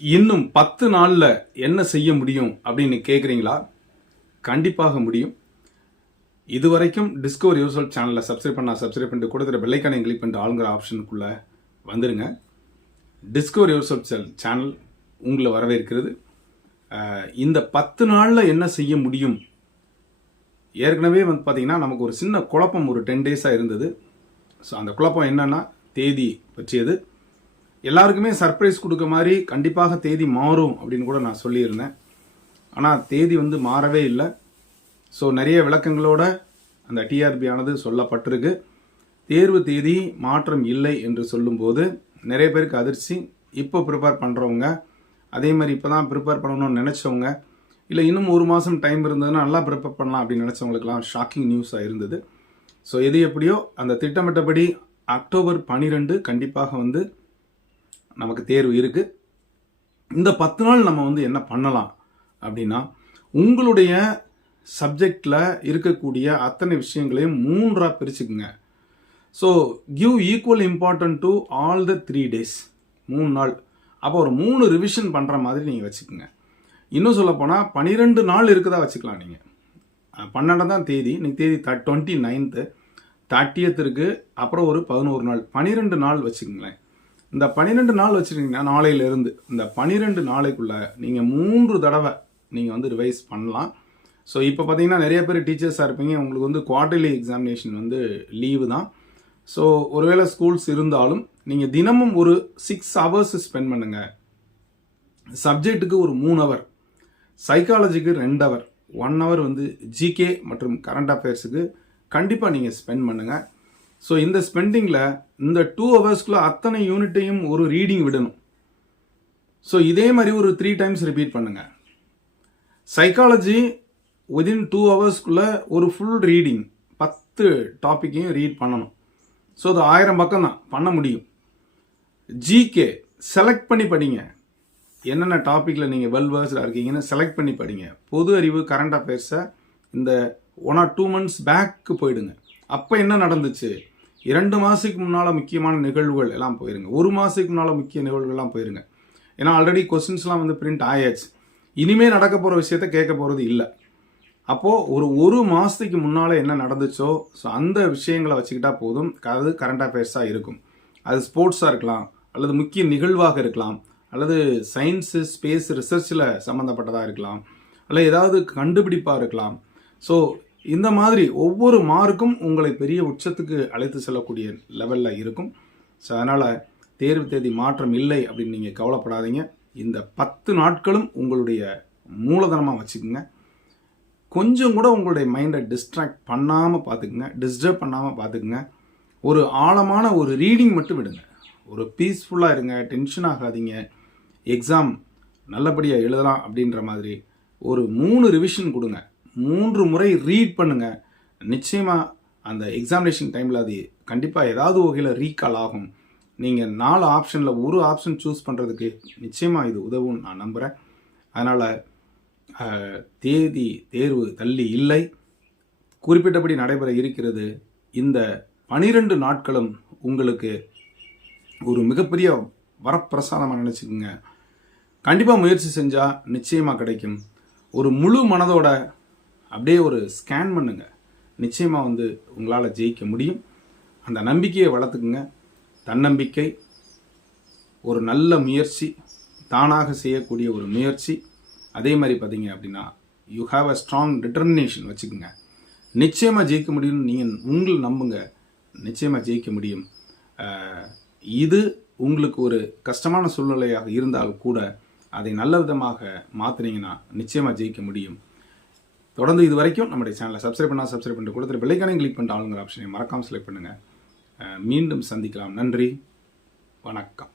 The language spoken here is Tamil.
இன்னும் பத்து நாளில் என்ன செய்ய முடியும் அப்படின்னு கேட்குறீங்களா கண்டிப்பாக முடியும். இதுவரைக்கும் டிஸ்கவர் யூசல் சேனலை சப்ஸ்கிரைப் பண்ணால் சப்ஸ்கிரைப் பண்ணிட்டு கொடுத்துற பெல்லைக்கானை கிளிக் பண்ணிட்டு ஆளுங்கிற ஆப்ஷனுக்குள்ளே வந்துடுங்க டிஸ்கவர் யூசல் செல் சேனல் உங்களை வரவேற்கிறது. இந்த பத்து நாளில் என்ன செய்ய முடியும்? ஏற்கனவே வந்து பார்த்தீங்கன்னா நமக்கு ஒரு சின்ன குழப்பம் ஒரு டென் டேஸாக இருந்தது. ஸோ அந்த குழப்பம் என்னென்னா தேதி பற்றியது. எல்லாருக்குமே சர்ப்ரைஸ் கொடுக்க மாதிரி கண்டிப்பாக தேதி மாறும் அப்படின்னு கூட நான் சொல்லியிருந்தேன். ஆனால் தேதி வந்து மாறவே இல்லை. ஸோ நிறைய விளக்கங்களோட அந்த டிஆர்பி ஆனது சொல்லப்பட்டிருக்கு. தேர்வு தேதி மாற்றம் இல்லை என்று சொல்லும்போது நிறைய பேருக்கு அதிர்ச்சி. இப்போ ப்ரிப்பேர் பண்ணுறவங்க அதே மாதிரி இப்போ தான் ப்ரிப்பேர் பண்ணணும்னு நினச்சவங்க இல்லை இன்னும் ஒரு மாதம் டைம் இருந்ததுன்னா நல்லா ப்ரிப்பேர் பண்ணலாம் அப்படின்னு நினச்சவங்களுக்குலாம் ஷாக்கிங் நியூஸாக இருந்தது. ஸோ எது எப்படியோ அந்த திட்டமிட்டபடி அக்டோபர் பன்னிரெண்டு கண்டிப்பாக வந்து நமக்கு தேர்வு இருக்குது இந்த பத்து நாள் நம்ம வந்து என்ன பண்ணலாம் அப்படின்னா உங்களுடைய சப்ஜெக்டில் இருக்கக்கூடிய அத்தனை விஷயங்களையும் மூன்றாக பிரிச்சுக்குங்க. So give equal important to all the three days மூணு நாள். அப்போ ஒரு மூணு ரிவிஷன் பண்ணுற மாதிரி நீங்கள் வச்சுக்கோங்க. இன்னும் சொல்லப்போனால் பன்னிரெண்டு நாள் இருக்குதா வச்சுக்கலாம் நீங்கள் பன்னெண்டாம் தான் தேதி. இன்னைக்கு தேதி த டுவெண்ட்டி நைன்த்து தேர்ட்டியத் இருக்குது அப்புறம் ஒரு பதினோரு நாள். பன்னிரெண்டு நாள் வச்சுக்கோங்களேன். இந்த பன்னிரெண்டு நாள் வச்சுருக்கீங்கன்னா நாளையிலேருந்து இந்த பன்னிரெண்டு நாளைக்குள்ளே நீங்கள் மூன்று தடவை நீங்கள் வந்து ரிவைஸ் பண்ணலாம். ஸோ இப்போ பார்த்தீங்கன்னா நிறைய பேர் டீச்சர்ஸாக இருப்பீங்க. உங்களுக்கு வந்து குவார்டர்லி எக்ஸாமினேஷன் வந்து லீவு தான். ஸோ ஒருவேளை ஸ்கூல்ஸ் இருந்தாலும் நீங்கள் தினமும் ஒரு சிக்ஸ் ஹவர்ஸ் ஸ்பெண்ட் பண்ணுங்கள் சப்ஜெக்ட்டுக்கு ஒரு மூணு ஹவர் சைக்காலஜிக்கு ரெண்டு ஹவர் ஒன் ஹவர் வந்து ஜிகே மற்றும் கரண்ட் அஃபேர்ஸுக்கு கண்டிப்பாக நீங்கள் ஸ்பெண்ட் பண்ணுங்கள் ஸோ இந்த ஸ்பெண்டிங்கில் இந்த டூ ஹவர்ஸ்க்குள்ளே அத்தனை யூனிட்டையும் ஒரு ரீடிங் விடணும். ஸோ இதே மாதிரி ஒரு த்ரீ டைம்ஸ் ரிப்பீட் பண்ணுங்கள் சைக்காலஜி விதின் டூ ஹவர்ஸ்க்குள்ள ஒரு ஃபுல் ரீடிங் பத்து டாப்பிக்கையும் ரீட் பண்ணணும். ஸோ அது ஆயிரம் பக்கம் தான் பண்ண முடியும். ஜிகே செலக்ட் பண்ணி படிங்க. என்னென்ன டாப்பிக்கில் நீங்கள் வெல் வேர்ஸ்டாக இருக்கீங்கன்னு செலக்ட் பண்ணி படிங்க. பொது அறிவு கரண்ட் அஃபேர்ஸை இந்த one or two months back போயிடுங்க. அப்போ என்ன நடந்துச்சு? இரண்டு மாதத்துக்கு முன்னால் முக்கியமான நிகழ்வுகள் எல்லாம் போயிருங்க. ஒரு மாதத்துக்கு முன்னால் முக்கிய நிகழ்வுகள்லாம் போயிருங்க. ஏன்னா ஆல்ரெடி கொஸ்டின்ஸ்லாம் வந்து பிரிண்ட் ஆயாச்சு. இனிமேல் நடக்க போகிற விஷயத்த கேட்க போகிறது இல்லை. அப்போது ஒரு ஒரு மாதத்துக்கு முன்னால் என்ன நடந்துச்சோ ஸோ அந்த விஷயங்களை வச்சுக்கிட்டா போதும். அது கரண்ட் அஃபேர்ஸாக இருக்கும். அது ஸ்போர்ட்ஸாக இருக்கலாம் அல்லது முக்கிய நிகழ்வாக இருக்கலாம் அல்லது சயின்ஸு ஸ்பேஸ் ரிசர்ச்சில் சம்மந்தப்பட்டதாக இருக்கலாம் அல்ல ஏதாவது கண்டுபிடிப்பாக இருக்கலாம். ஸோ இந்த மாதிரி ஒவ்வொரு மார்க்கும் உங்களை பெரிய உச்சத்துக்கு அழைத்து செல்லக்கூடிய லெவலில் இருக்கும். ஸோ அதனால் தேர்வு தேதி மாற்றம் இல்லை அப்படின்னு நீங்கள் கவலைப்படாதீங்க. இந்த பத்து நாட்களும் உங்களுடைய மூலதனமாக வச்சுக்கோங்க. கொஞ்சம் கூட உங்களுடைய மைண்டை டிஸ்ட்ராக்ட் பண்ணாமல் பார்த்துக்குங்க. டிஸ்டர்ப் பண்ணாமல் பார்த்துக்குங்க. ஒரு ஆழமான ஒரு ரீடிங் மட்டும் விடுங்க. ஒரு பீஸ்ஃபுல்லாக இருங்க. டென்ஷன் ஆகாதீங்க. எக்ஸாம் நல்லபடியாக எழுதலாம் அப்படின்ற மாதிரி ஒரு மூணு ரிவிஷன் கொடுங்க. மூன்று முறை ரீட் பண்ணுங்க. நிச்சயமாக அந்த எக்ஸாமினேஷன் டைமில் அது கண்டிப்பாக ஏதாவது வகையில் ரீகால் ஆகும். நீங்கள் நாலு ஆப்ஷனில் ஒரு ஆப்ஷன் சூஸ் பண்ணுறதுக்கு நிச்சயமாக இது உதவும் நான் நம்புகிறேன் அதனால் தேதி தேர்வு தள்ளி இல்லை. குறிப்பிட்டபடி நடைபெற இருக்கிறது. இந்த பனிரெண்டு நாட்களும் உங்களுக்கு ஒரு மிகப்பெரிய வரப்பிரசாதமாக நினச்சிக்கோங்க. கண்டிப்பாக முயற்சி செஞ்சால் நிச்சயமாக கிடைக்கும். ஒரு முழு மனதோட அப்படியே ஒரு ஸ்கேன் பண்ணுங்க. நிச்சயமாக வந்து உங்களால் ஜெயிக்க முடியும். அந்த நம்பிக்கையை வளர்த்துக்குங்க. தன்னம்பிக்கை ஒரு நல்ல முயற்சி தானாக செய்யக்கூடிய ஒரு முயற்சி. அதே மாதிரி பார்த்தீங்க அப்படின்னா you have a strong determination வச்சுக்கோங்க. நிச்சயமாக ஜெயிக்க முடியும்னு நீங்கள் உங்களை நம்புங்க. நிச்சயமாக ஜெயிக்க முடியும். இது உங்களுக்கு ஒரு கஷ்டமான சூழ்நிலையாக இருந்தால் கூட அதை நல்ல விதமாக மாற்றினீங்கன்னா நிச்சயமாக ஜெயிக்க முடியும். தொடர்ந்து இது வரைக்கும் நம்முடைய சேனலை சப்ஸ்கிரைப் பண்ணால் சப்ஸ்கிரைப் பண்ணிட்டு கொடுத்துட்டு பெல்லைக்கானையும் கிளிக் பண்ணிட்டு ஆளுங்கிற ஆப்ஷனை மறக்காமல் செலக்ட் பண்ணுங்கள் மீண்டும் சந்திக்கலாம். நன்றி. வணக்கம்.